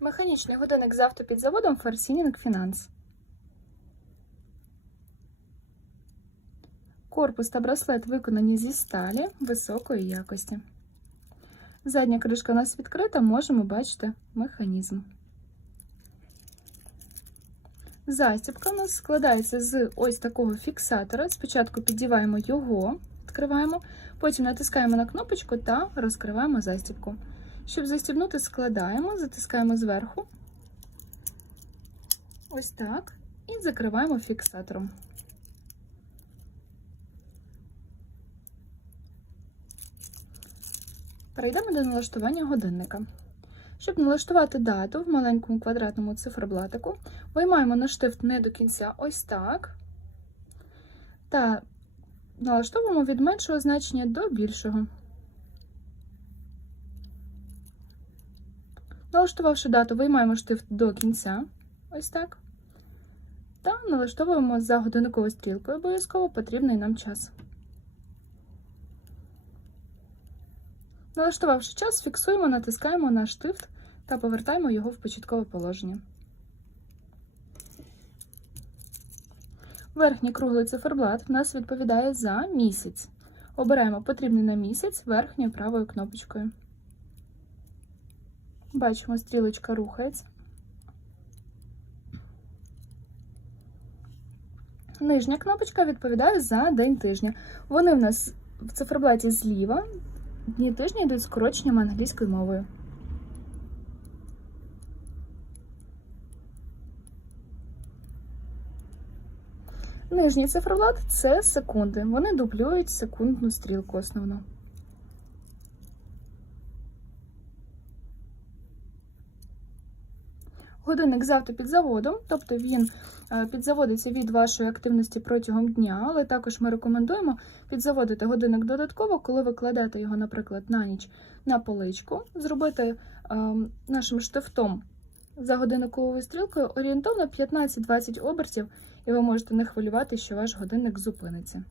Механічний годинник з автопідзаводом Фарсінінг Фінанс. Корпус та браслет виконані зі сталі високої якості. Задня кришка у нас відкрита, можемо бачити механізм. Застібка у нас складається з ось такого фіксатора. Спочатку піддіваємо його, відкриваємо, потім натискаємо на кнопочку та розкриваємо застібку. Щоб застібнути, складаємо, затискаємо зверху. Ось так. І закриваємо фіксатором. Перейдемо до налаштування годинника. Щоб налаштувати дату в маленькому квадратному циферблатику, виймаємо на штифт не до кінця ось так. Та налаштовуємо від меншого значення до більшого. Налаштувавши дату, виймаємо штифт до кінця, ось так. Та налаштовуємо за годинниковою стрілкою обов'язково потрібний нам час. Налаштувавши час, фіксуємо, натискаємо на штифт та повертаємо його в початкове положення. Верхній круглий циферблат в нас відповідає за місяць. Обираємо потрібний на місяць верхньою правою кнопочкою. Бачимо, стрілочка рухається. Нижня кнопочка відповідає за день тижня. Вони в нас в циферблаті зліва. Дні тижня йдуть скороченням англійською мовою. Нижній циферблат це секунди. Вони дублюють секундну стрілку основну. Годинник з автопідзаводом, тобто він е, підзаводиться від вашої активності протягом дня, але також ми рекомендуємо підзаводити годинник додатково, коли ви кладете його, наприклад, на ніч на поличку, зробити е, нашим штифтом за годинниковою стрілкою орієнтовно 15-20 обертів, і ви можете не хвилювати, що ваш годинник зупиниться.